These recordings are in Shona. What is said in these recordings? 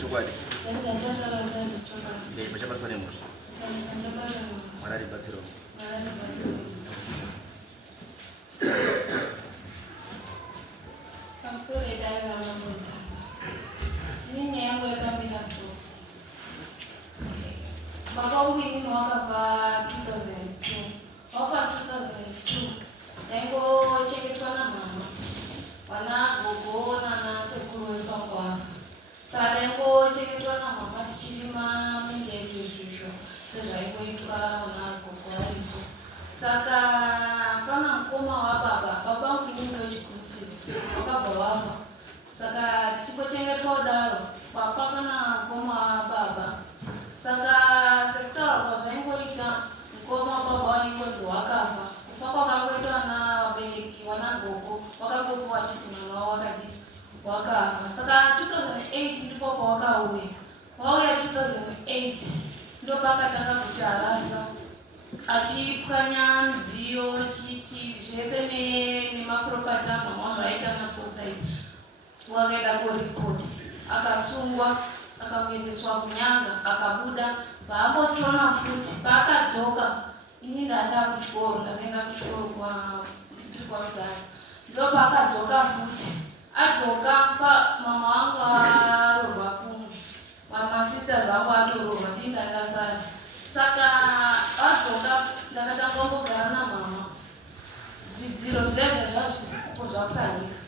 chokwadi pachabatwa nemhuri Mwari alibatsirawo Baba wini wakabva 2002 waka 2002 yango chengetwa na mama wana gogo na sekuru wesongwa saka yango chengetwa na mama tichirima mingezo izvizvo sezvaingoitwa wana gogo aripo saka pana mukoma wababa baba wini ndochikurusiva wakabva wafa saka tichingochengetwa kudaro papa pana mukoma wababa saka sekutaurwa zvaingoita mukoma baba waingonzi wakafa kufa kwakangoitwa navabereki wanagogo wakangopuwa chiti mwana wavo wakadii wakafa saka 2008 ndipo pawakauya wauya 2008 ndo pakatanga kuti arasa achipwanya nziyo chiti zvese nemapropati amama zvaaita masociety wakaenda koripoti akasungwa akaendeswa kunyanga akabuda paambotrona futi paakadzoka ini ndanda kuchikoro ndakaenda kuchikoro kwakudaro ndo paakadzoka futi adzoka mama wangu arorwa kumwe masisters angu atororwa ndii ndandasara saka adzoka ndakatanga kungogara namama zvidziro zvega zvazvisipo zvapanika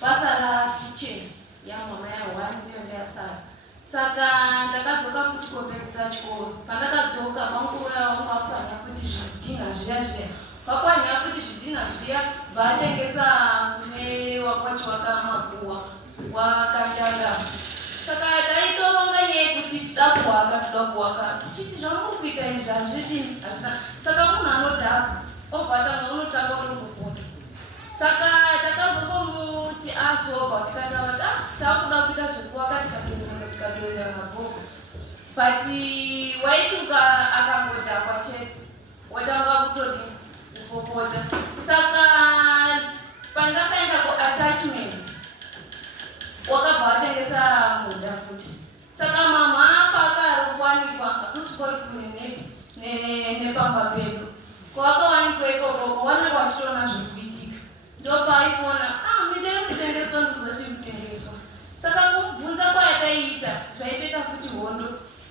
basa rakicheni yamama yawani ndiyo ndayasara saka ndakadzoka futi kopedzisa chikoro pandakadzoka mangura wangu apwanya kuti zvidhina zviya vapwanya kuti zvidhina zviya vaatengesa kune wakwacho wakamakuwa wakatanga saka taitoronga nyaya kuti toda kuwaka tichiti zvamukuita izvi hazvizini hazvina saka munhu anodhaka obvatanga unotanga urikuvhunda saka takazongomuti asobva tikatavati takuda kuita zvekuwaka tikatoenda mabhuku but waituka akangodhakwa chete watanga kutodi kupopota saka pandakaenda kuattachment wakabva watengesa munda futi saka mama paakarowanikwa hakusvikori kune nepamba pedu kwakawanikwa ikoko wanaka wachitoona zviri ndopaaiona mindei kutengeswa ndikuzoti kutengeswa saka kubvunza kwaataiita zvaitoita futi hondo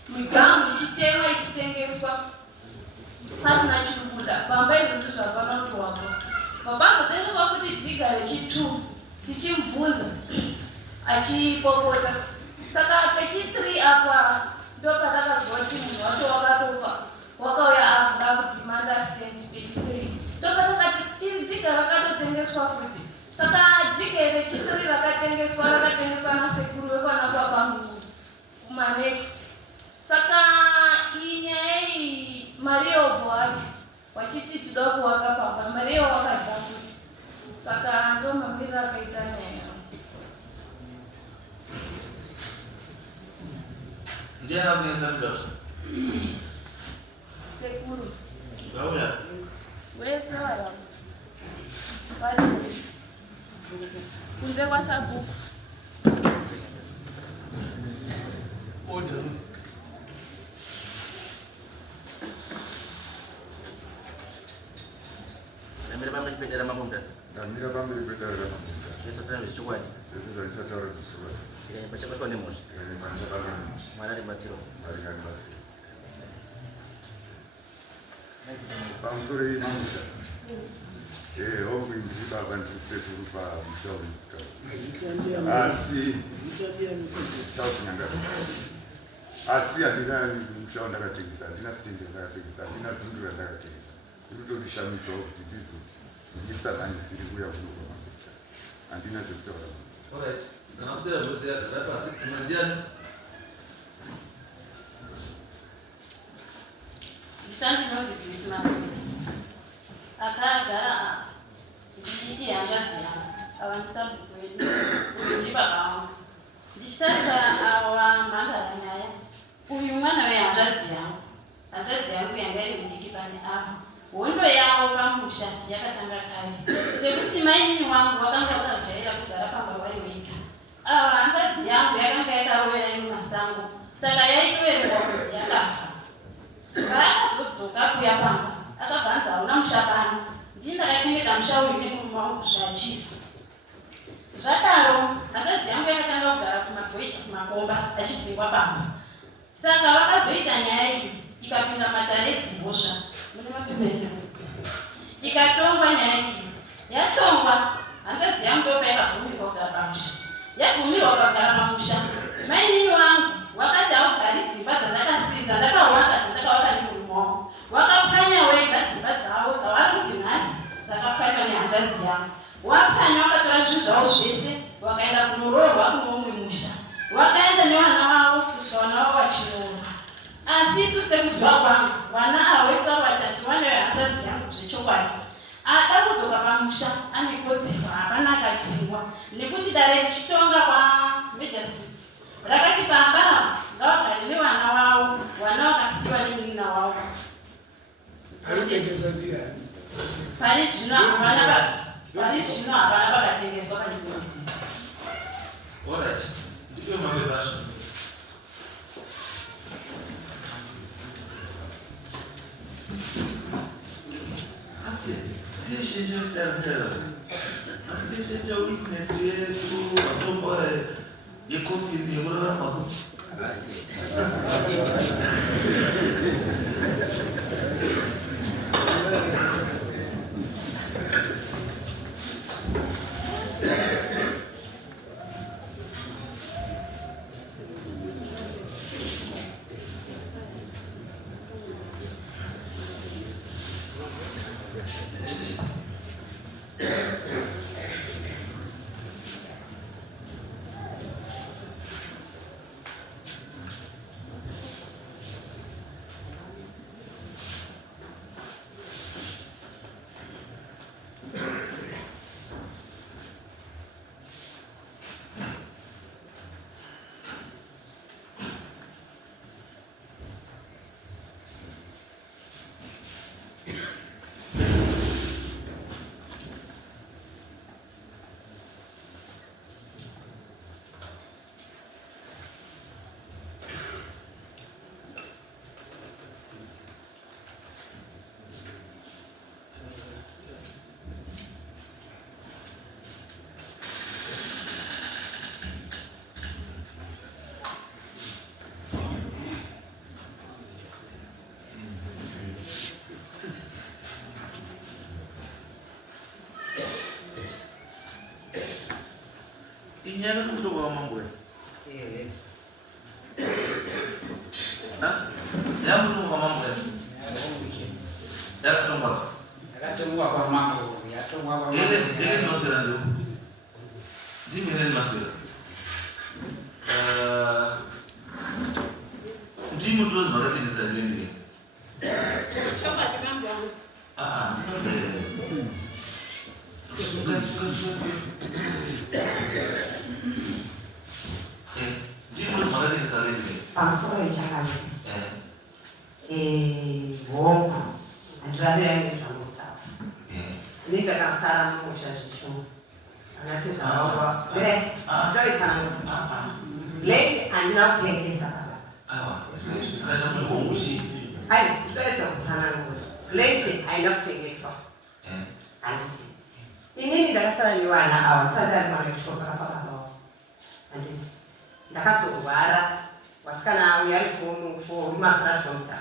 migamu ichitengeswa pasina chikubuda pamba izvoti zvapana kuti wako papazotengeswa kuti dziga rechi2 tichimubvunza achipopota saka pechi3 apa ndopatakazwa kuti munhu wacho wakatofa wakauya avuda kudhimanda stent pechi3 ndopatakati iri dziga rakatotengeswa futi saka dziga rechi3 rakatengeswa nasekuru wekwana papangu kumanext saka inyaya iyi mari yobhowati wachiti toda kuwaka pamba mari yowakadha futi saka ndo mamiriro akaita nyaya ndiana kunesa kudazvo sekuru ngauya wese waya kunze kwasabhuku Namira pamberi pedera mamundasa. Namira pamberi pedera mamundasa. Yesu tana zvichokwadi. Yesu zvandisataura zvichokwadi. Pachabatwa nemhuri. Pachabatwa nemhuri. Mwari alibatsirawo. Mwari alibatsira. Pamusoro yemamundasa. Hongu ndiri baba ndiri sekuru pamusha wemutaura. Asi Charles Nyangara. Asi handina musha wandakatengesa, handina stendi yandakatengesa, handina dhundu randakatengesa. Ndinotodishamisawo kuti ndisanganisiri kuya kuno kwamaseka. Handina zvekutaura. Alright. Kana kuti zvose yagara pasi kuna ndiani? Ndichandinoti Christmas. Akagara ndichiti hangadzi yangu avandisabhuku wedu uyu baba wangu ndichitarisa ava mhandara nyaya uyu mwana wehanzvadzi yangu yanga iri mudiki pane ava hondo yavo pamusha yakatanga kare sekuti maini wangu vakanga vakajaira kugara pamba vari wega ava kakuya pamba akabvanza hauna mushakano ndini ndakachengeta mushauri nekumuma wangu kusvika chifu. Zvakaro hanzvadzi yangu yakatanga kugara kumabhoita kumakomba achidzingwa pamba. Saka vakazoita nyaya iyi ikapinda matare edzimhosva mune mapemezi ikatongwa nyaya iyi. Yatongwa hanzvadzi yangu ndopa yakabvumirwa kugara pamusha. Yabvumirwa kugara pamusha, mainini wangu wakati haugari dzimba dzandakawaka nemurume wangu. Wakapanya wega dzimba dzavo dzavari kuti nhasi dzakapanywa nehanzvadzi yangu. Wapanya wakatora zvinhu zvavo zvese wakaenda kunoroorwa kuno umwe musha. Wakaenda nevana vavo kusvika vana vavo vachiroorwa. Asi isu sekuziva kwangu vana ava vese vavo vatatu vaneyo hanzvadzi yangu zvechokwadi. Ada kudzoka pamusha ane kodzero hapana akadzingwa nekuti dare chitonga kwaMajistrate rakati pamba ngavagare nevana vavo, vana vakasiyiwa nemunina wavo. Pari zvino havana vakatengeswa panzvimbosi. Alright, ndiyo mamwe vacho. Asi, tishinje style. Asi tishinje weakness yetu watombo yekofi yekurarama mazu. Inyana kutoka kwa mambo Jambo kwa mambo Yakatongwa kwa mambo yatongwa kwa mambo. Ile maswala ndio. Jimi ile maswala. Jimi tuzo zote ni za nini? Choka kimambo. Pansore chakani. Wongo. Andirabe yangu tamutata. Nika kasara musha shishu. Anati kawa. Bere. Ndio sana. Late and not take this up. Sasa mkongushi. Ai, ndio sana ngo. Late I not take this up. Anti. Inini darasa ni wana hawa. Sasa ndio nimeshoka hapa. Anti. Ndakazorwara wasikana uyarifu masara tonta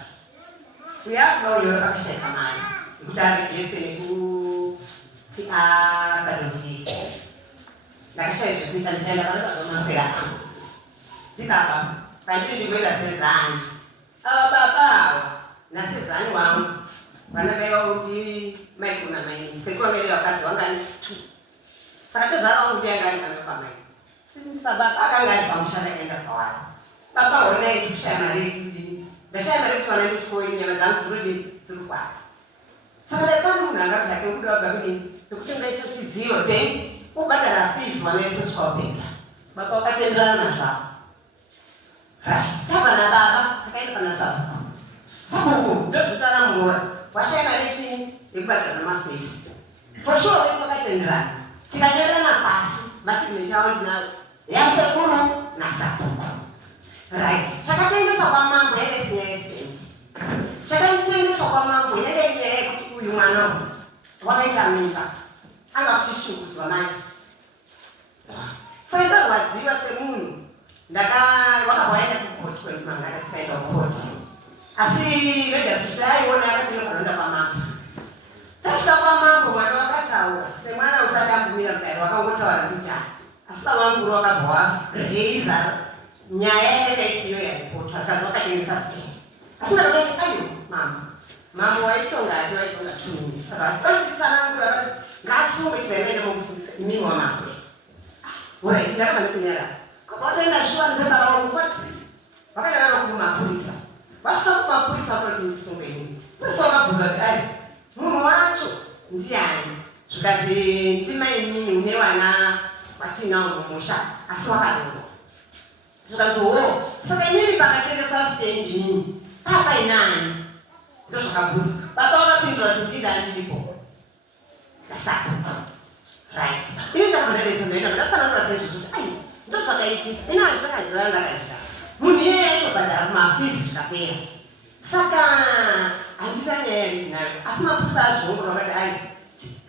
uyakuloyo akasheka mali kutari yese neku ti badofisi ndakashaya zvekuita ndikaenda panopazomasera ndikapa pandiri ndingoita sezani ava baba nasezani wangu vanabaiwa kuti maikuna maini sekuvangevi vakadzi vangani 2 saka tezvarawangu ndiyangani panopamai sababa akanga ari pamusha ndakaenda pawari baba honai kushaya mari yekudini ndashaya mari yekuti vana ndikuchikoi nyama dzangu dziri kwasi saka daipano munhu angati hake kuda wabva kudini ndikutengaisa chidziyo then ubhadhara fees vana vese kusvika wapedza baba wakatenderana nazvavo right tabva nababa takaenda pana sababa sababa ndozvotara mungora washaya mari chini yekubhadhara namafesi for sure vese vakatenderana tikatenderana pasi masignature avo ndinavo yasekuru nasapuku right takatendesa kwamambo yavesinyaestent chakaitengeswa kwamambo inenge inyaya yekuti uyu mwana wakaita mimba angakuchishukudzwa manje saka ndarwadziwa semunhu wakabvaenda kukoti kwemumanga akati kaenda kukoti asi vejasuti aiona akati inofanonda kwamambo tasvika kwamambo mwana wakataura semwana usati ambumira mudairo wakangotaura mbichana asi pamanguru wakabva wareiza nyaya yanekaisiyo yaripoti asikazi wakatengesa stage asi ndakati ayo mama waitongapi waitonga 2 minutes saka ndotitsanangura akati ngasunge chidaimene mokusungisa imimi wamaswe Alright, ndakama ndikunyara. Kwakaenda shuwa ndemba rawo kwati. Wakaenda naro kumapurisa. Vasvika kumapurisa vakati ndisungeni. Purisa vakabvunza kuti ai, munhu wacho ndiani? Zvikazi ntima imini une vana vatinawo mumusha asi wakarongwa. Zvikanzi ho, saka imini pakatengeswa stage inini. Papa inani? Ndozvakabvunza. Baba vakapindura kuti ndinda ndiripo. Ndasaka. Right. Ini ndakazviredzo ndaenda ndasanangura sezvizvo kuti ai ndozvakaiti ina handisakadhira ndakadya munhu iyeye aitobhadhara kumafisi zvikapera saka handina nyaya yandinayo asi mapurisa azviongorwa vakati ai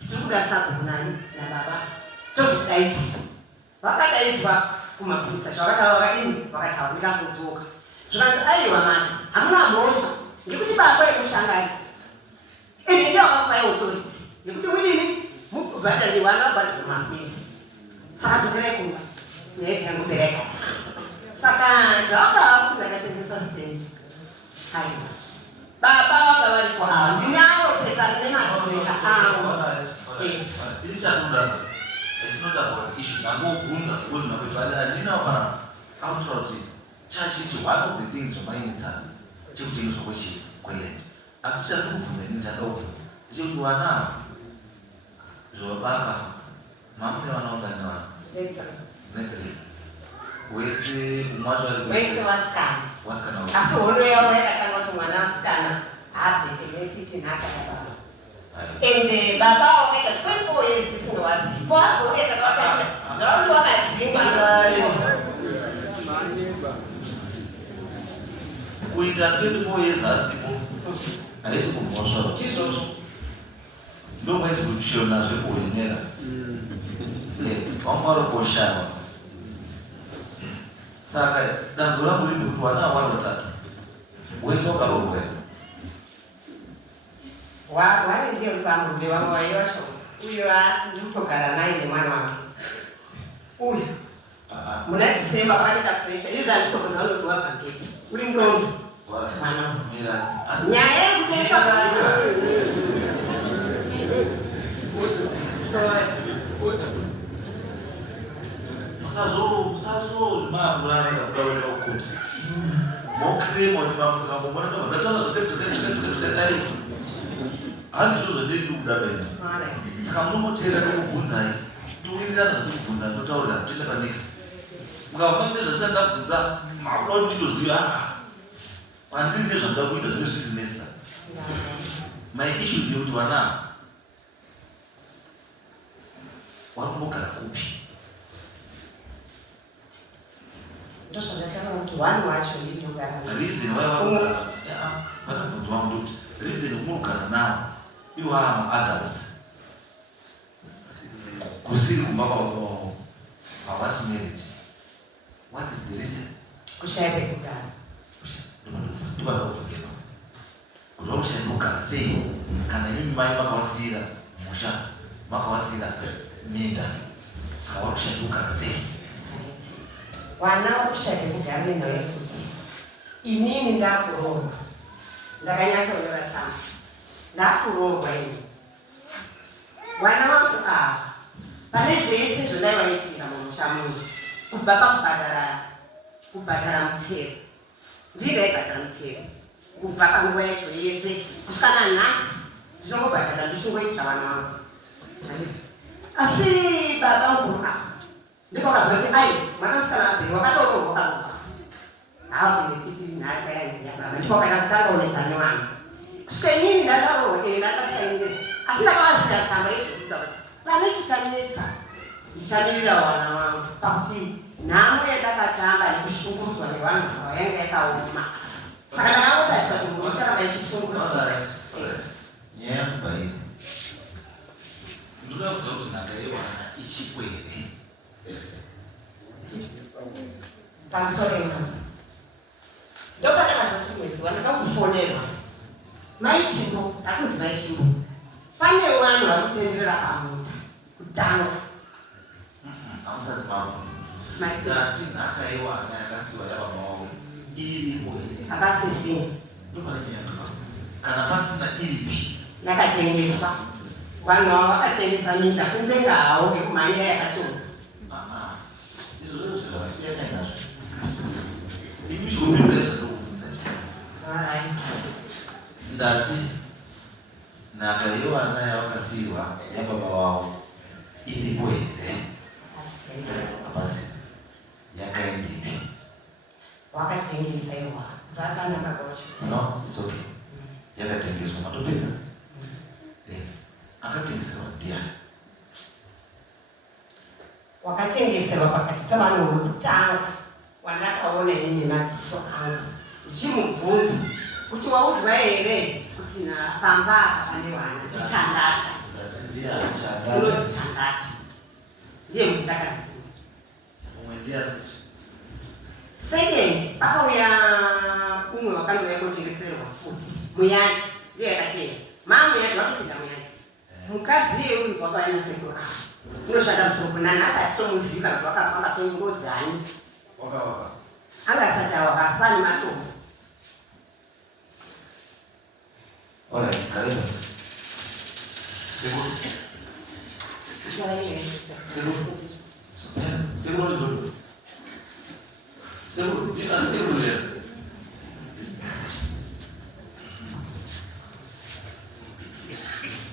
tiri kuda sabhuku nani nababa tozodaidza vakadaidzwa kumapurisa zvavakataura vakadini vakataura ndikazodzoka zvikanzi aiwa mani hamuna mhosva ngekuti baba ekushangari ende ndiye wakakupai authority ngekuti mwidini mukubhadhari wana wabhadhara kumafisi saka dzokerai kumba neyangubereka saka zvavakava kuti ndakatengesa stage aimachi baba vanga varipo ava ndinavo pepa rine mazoresha avo issue ndangobvunza kuona kuti handina kana autaura kuti chachicho one of the things zvamainetsana chekutengeswa kweland asi chandikubvunza ini chandakubvunza chekuti wana zvobaka mamune vana ungani vana netri wese wese wasikana wasikana asi hondo yavo yakatanga kuti mwana wasikana haabhekelefiti nakadababa ende baba wakaita 24 years tisingawazipo azouya takavata zvauti wakadzingwa kuita 24 years asipo haisi kumhosva chizvozvo ndomwezi kuchiona zvekuhwenera vangarokoshava saka danzo rangu riri kuti wana wana watatu wese wakarongwa wane ndiye rupamurube vamwe vaivacho uyo ndikutogara naye nemwana wake uyu muna December vakaita pressure izvi zvandisokoza vanoti wabhangeki uri ndombi nyaya yekutengesa kuti mokrema kuti mamukambombonaaaai handizvozvandiri kudabena saka munomotera nekubvunzai towirirana zvekubvunza totaurira toenda panext mukavafanire zvatandabvunza makuda kuti nditoziva handiri nezvandoda kuita zvine zvisisinesa maishu ndekuti vana vari kumbogara kupi ndozvandataura kuti wani wacho ndinogara reason vanabvunzwa kuti reason munogara navo ivo ava adults kusiri kumba kwavo havasi marriage. What is the reason? Kushaya pekugara. Ndibada kuvhukira kuziva kushaya pekugara sei kana imi mai makavasiyira musha makavasiyira minda saka vari kushaya pekugara sei. Wana wakushaya pekugara nenhau yekuti inini ndakuroorwa ndakanyatsoonera tsamba ndakuroorwa ini wana wangu ava pane zvese zvondaivaitira mumusha muno kubva pakubhadhara mutero ndindaibhadhara mutero kubva panguva yacho yese kusvika nanhasi ndinongobhadhara ndichingoitira vana vangu asi baba mukuru apa ndipakaziva kuti ai mwanasikana aperi wakatoroorwa kakuva haabhenefitiri nhaka yaniyababa ndipakatakaonedza nevanhu kusvika inini ndakaroorwa ndakasainira asi ndakavaziva tsamba yezvekuita kuti pane chichanetsa ndichamirira wana wangu pakuti nhamo yandakatanga nekushungurudzwa nevanhu ava yanga yakaoma Saka ndakakutarisa kuti munhu ucharamba ichisungurisa. Nyamba ine. Ndoda kuziva kuti nhaka yewana ichikwere. Pamusoro imwe. Ndopandakazoti kumweziwa ndakakufonerwa. Maichimbo, ndakunzi maichimbo. Pane vanhu vari kutenderera pamuta. Kutanga. Hamusati mavhu. Ndati nhaka yewana yakasiwa yababa wavo iripo here. Hakasisina. Ndopanemiyanduka. Kana pasina iripi. Yakatengeswa. Vanhu vavo vakatengesa minda kunzenga hawo nekumhanya yakatora. Izvozvo zvakasiyana inazvo. Imi zvikumbireza ndokubvunza ndati nhaka yewana yavakasiyirwa yababa wavo iripo here. Hapasina. Yakaendepi? Wakatengesa iwa. Zvakanaka kwacho. No, it's okay. Yakatengeswa matopedza. Akatengeserwa ndiani? Wakatengeserwa pakati pevanhu vokutanga wandakaona ini nemadziso angu ndichimubvunza kuti waudzwa here kuti pamba apa pane vana tichandata. Unozi chandata ndiye mutakaziva. Umwe ndiani? Second, pakauya umwe wakandouya kotengeserwa futi muyati ndiye yakatenga. Muyati watopinda muyati. Mukadzi iye unzwa pakauya sekuru unoshanda musoro kunani asi achitomuziva kuti wakafamba songozi hani. Angasati awa pasi pane matombo. Alright, kareba. Sekuru. Sekuru ndolo. Sekuru ndika sekuru lero.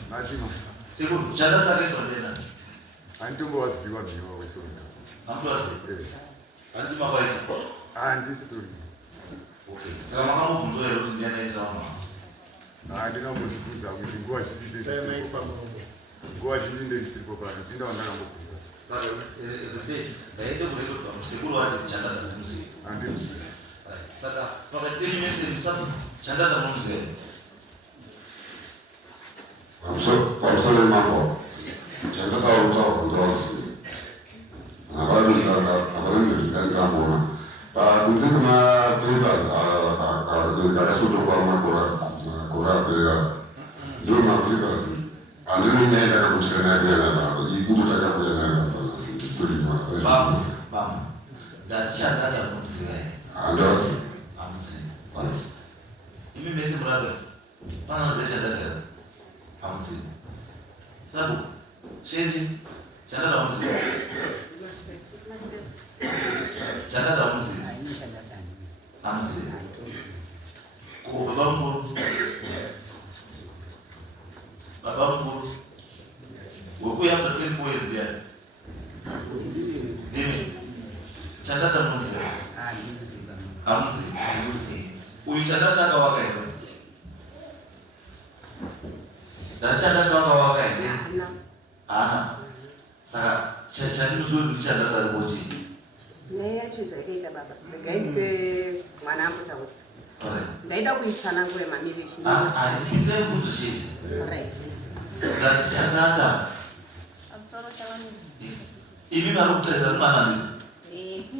Machima. Sekuru chanda tareso ndena. Anditombo waziwa ndiwa wesoka. Amtwaze. Anti mabaisa. Ndisitori. Okay. Saka makamubvunza here kuti ndiani aisa mama. Ndingamubvunza kuti nguva zhinji ndendisiripo pano ndinda wandakambobvunza. Saka ndaende kurekota musekuru wati chanda tamuziva. Handizvi. Saka pakati penyu mese musatu chanda tamuziva. Pamusoro mambo chanda tautaunzawasi avarindotikandambona kunze kwemapapers akasotokwa makore apera ndo mapapers andinonyaya ndakakusiyanakuyanaa ikuti takakuyanaa Bam. Ndati chanda tamuziva here. handasi Amuziva. Imi mese murave. Panoziva chanda tamuziva. Amuziva. Sabu. Shenji. Chanda tamuziva. Chanda tamuziva. Amuziva. Baba mkuru. Baba mkuru. Wekuya after 24 years there. Dimi. Chanda tamuziva. Amuziva. Uyu chanda takawaka here. Chanda takawaka here. Ana. Saka chandinozoti chanda taribochi. Nyaya yacho zvakaita baba ndagaitike mwana ambotaura ndaida kuitsanangure mamiri Ndine mvuto chete. Ndati chandata. Imi vari kutarisa mwana ndini.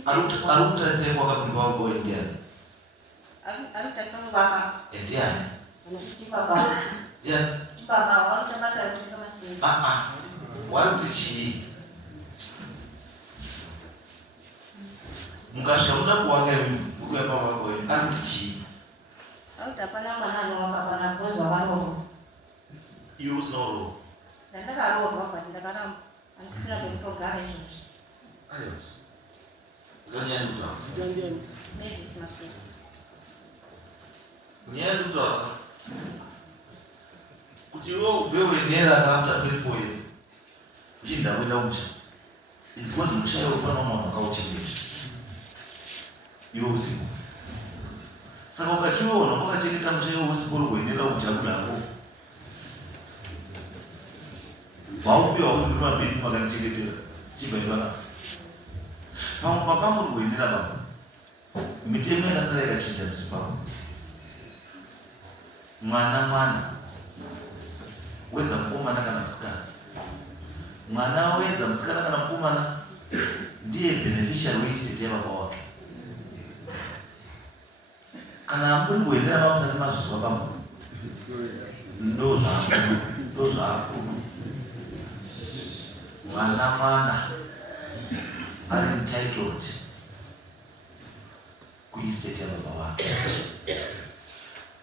Ari kutarisa kwakapinga wako ndiani? Ndiani? Ndiani? Wari kuti chii? Mukasvika muda kuwanga buku yapama wako ari kuti chii? Hapana mwana anowakapana kuzwa varoho. Iwe usina uroho. Ndakarohwa kuti ndakaramba andisina pekutogara izvozvo. Zvanyanya kutaura. Maybe it's mistake. Nyaya kutaura. Kuti iwe ubve wenera after 24 years. Uchinda kuenda kumusha. Because musha iwe ufana mwana wakauchengeta. Iwe usiku. Saka ukachiona wakachengeta musha iwe usiku uri kuendera kujakulako. Vaupiwa kuti mabhizi makanichengetera. Chibva ivana. Pamwe papa muri kuendera baba. Mitemo yakasara yakachinja muzimbabwe. mwana whether mukomana kana musikana. Mwana whether musikana kana mukomana ndiye beneficiary weestate yababa wake. Kana muri kuendera pamusati mazvizwa pamwe ndo zvako mwana ari entitled kuestate yababa wake.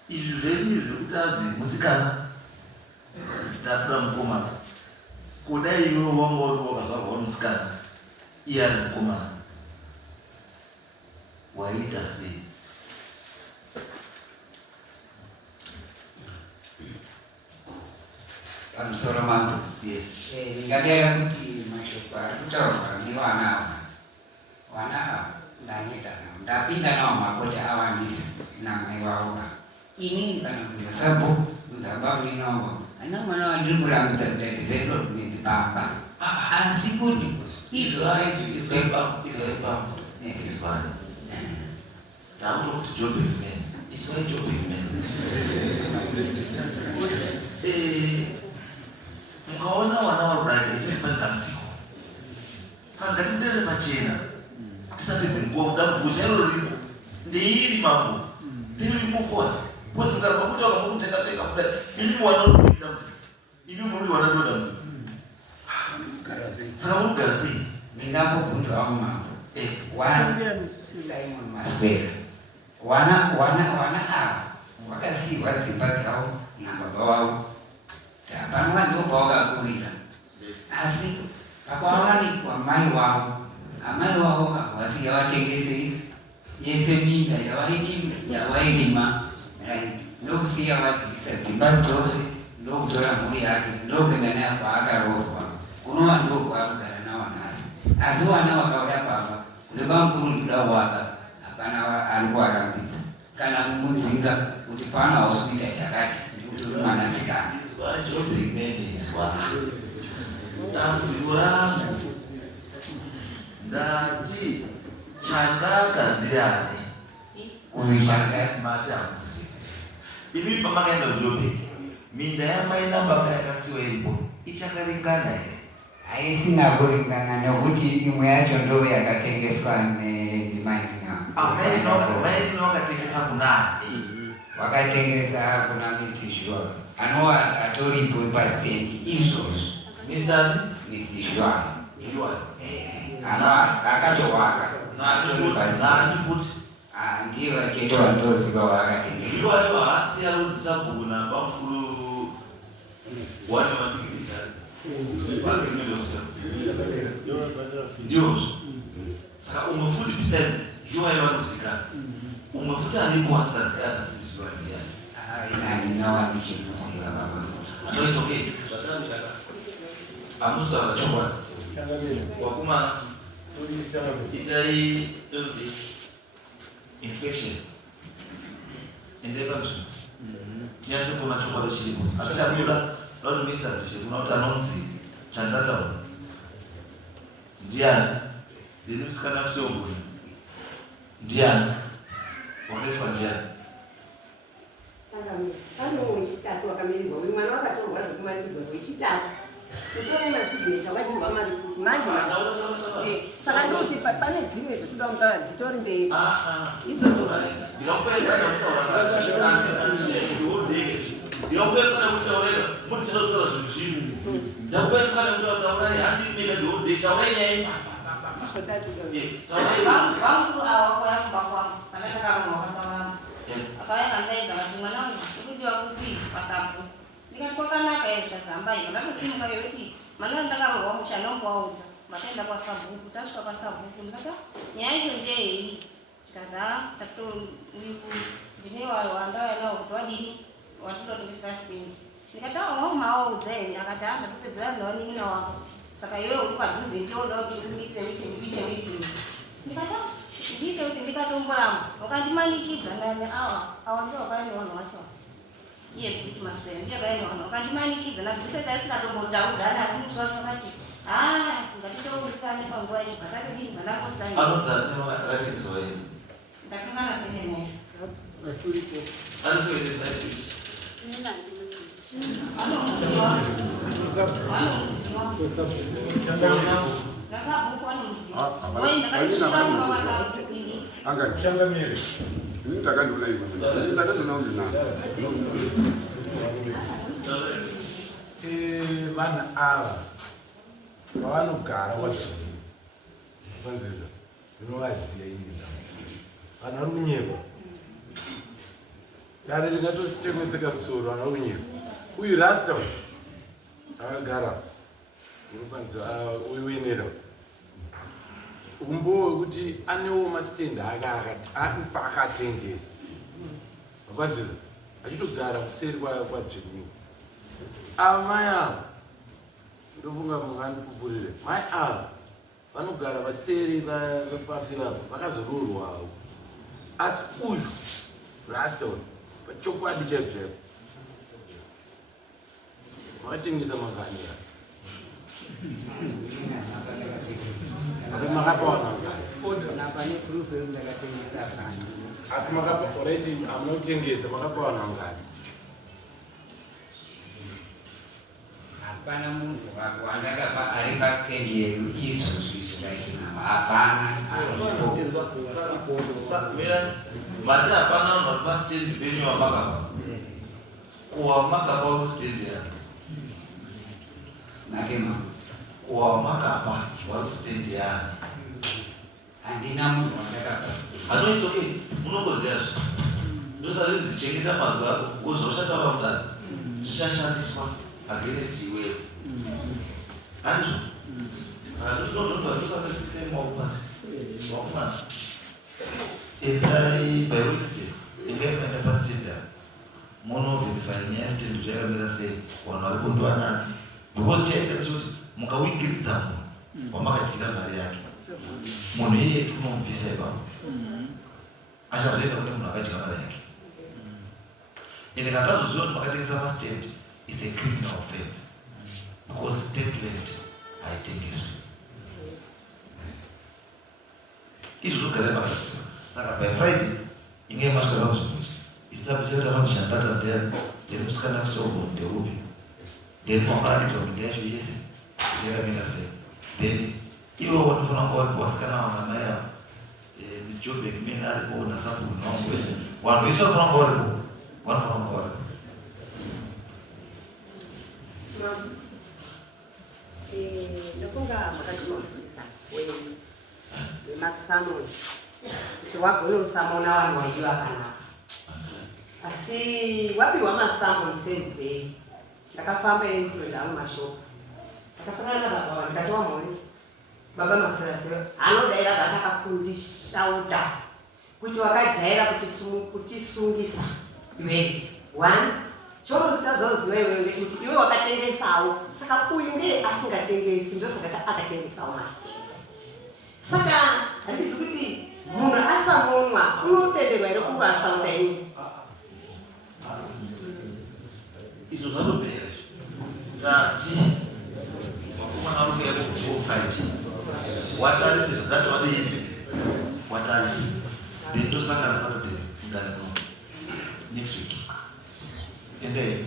Izvi zvedu zvekuti azi musikana tatura mukomana kudai iwe wanga uri wakazvarwa musikana iye ari mukomana waita sei? Pamusoro mangu. Yes. Ndingadera kuti mashoko ari kutaurwa nevana ava ndanyeta navo ndapinda navo makota awandisa namai vavo. Ini kana kuzasapo kuzababa inavo ana mwana wandiri kurambidza kudai zvendo kundibamba asi kuti izvaipa takuti Joburg men izvai Joburg men mukaona vana varuraita izvaifanidamdziko saka ngatindere pachena tisapedze nguva kudambuko chairo riripo ndeiri mambo ndiri mukona kuti mugara makuta vakamutenga kudai imi mwana uri dambuko imi muri wana ndo dambuko saka munogara sei? Ndingambobvunzawo mambo Simon Maswera wana ava vakasiyirwa dzimba dzavo nababa vavo panova ndobva vakakurira asi pakavawanikwa mai vavo amai vavo vavasiya vatengese yese minda yavairima ndokusiya vadzikisa dzimba dzose ndokutora mhuri yake ndokuenda nayo kwaakaroorwa kunova ndokwakugara navo nhasi asi vana vakauya papa kune vamukuru ndoda waka hapana ari kuvarambidza kana kumudzinga kuti pana hausuita chakati ndikuti uri mwanasikana. Joburg men izwa dambudziko rangu ndati chandaka ndiani uyu chakati mati hamusi imi pamakaenda kuJoburg minda yamai nababa yakasiwa iripo ichakaringana here? haisina kuringana nekuti imwe yacho ndo yakatengeswa maini wakatengesa kunani? wakatengesa kuna Mr. Jua anova atoripo pastendi izvozvo. Mr. Jua anova akatowaka nani futi ndiye vachitova ndoziva waakatengesa. Jua haasi yarudzisa bhuku nabamukuru wane masikirisa ndiyozvo saka umwe futi besides Jua yavakusikana umwe futi aniko wasikasikana sijua ndiani inawandichimusiva baba. No, it's okay. Amusta chokwa. Wakuma itai inspection. Endeka tu. Nyase kuna chokwa chilipo. Asha kula lolo Mr. Kuna utanonzi chandata. Ndiani. Ndiri msikana kusongo. Ndiani. Wakeswa ndiani. Ano wechitatu wakamirirwa uyu mwana wakatorwa zvekumanikidzwa wechitatu utore masignecha wajirwa mari kuti manje saka ndoti pane dzimwe dzekuda kungava dzitori mberi idzodzo vamsuru ava vakora kumba kwangu kana takaronwa vakasaurama akauya kandaidza vati mwana wangu urikudiwa kupi pasafu ndikati kwakanaka ere tazamba ivo ndakasimuka vekuti mwana ndakaroorwa musha ndomboaudza mataenda kwasabhuku tasvika kwasabhuku ndikati nyaya yacho ndeyei tikazi uyu ndine wandauya nawo kuti wadini watinotengesera stendi ndikati waumawaudza ene akati ndatopedzera ndaonin'ina wako saka iwewe uri padhuze ndioda kuti uite weekends ndikati ndiite kuti ndikatomboramba ukandimanikidza ndani awa ndio wakaene vanhu vacho iye kuti maswera ndiye kaene vanhu ukandimanikidza nabvute taisingatombotarudzana asi musi wacho akati ngatitourikane panguva ichi pakatodini pandakosaini ndakangana sene naizvo vanhu ava pavanogara wazii kwanzisa zvinovaziya ini vanhu vari kunyekwa dare ringatotemeseka musoro vanhu vari kunyekwa uyu rasta akagara unokwanisa uinera umbo wekuti anewo masitendi paakatengesa akwanzisa achitogara kuseri kwadzvinyu amai avo ndofunga munganipupurire mai avo vanogara vaseri vepafiravo vakazororwawo asi uyu rasta pachokwadi chaipo chaipo makatengesa mangani asi makapawana asi makapaoreti amunotengesa makapawana ngani hapana munhu wandakapa ari pasitendi yedu izvozvizvo laikinama hapana mati hapana vanhu vari pasitendi penyu wamakapa kuwamakapa uri stendi yako nakema kuwamakapa vari stendi yani handina munhu wandakapa hanoitsoke unongoziyazvo ndosazvizichengeta mazuva ako uzoshata pamudani zvichashandiswa against iwewe handizvo saka ndozvinodonzwa ndosakasise maupasi wakumana endai biologide ingaifanda pastenda monoverify nyaya stend zvayakamira sei vanhu vari kundoanani because chaitika ndechekuti mukawingiridza munhu wamakadyira mari yake munhu iyeye tiunomubvisa ipapo achazoita kuti munhu akadya mari yake ende kana tazoziva kuti makatengesa pastend it's a criminal offense because state rent haitengeswi izvo zvogara mavhisiwa saka by friday inge maswera kuzvikuti isitakucheta mazishandata nderi musikana kusogo ndeupi then mangaratika kuti ndayacho yese yakamira sei then ivo vanofana kuva varipo vasikana vamamai avo nejobek mene aripo nasaburu nawangu wese vanhu vese vanofana kuva varipo vanofana kuva varipo ndofunga makatimaurisa wemasamoni kuti wagone usamona vanhu vaidiwa kanaka asi wapiwa masamoni same ndakafamba enkuenda amwe mashopu ndakasangana nababa ndikatowa mhorisa baba masirasi anodaira bata akakundishauta kuti wakajaira kutisungisa iwewe one choro zitazoziva iwewe ngekuti iwe wakatengesawo saka uyu ngeye asingatengesi ndosaka akatengesawo masitenzi saka handizi kuti munhu asamonwa unotenderwa here kuva asauta ini izvo zvanobhera tati vakomana varukeofaiti watarise zvakati vadii watarise then ndosangana saturday mudaniko next week endei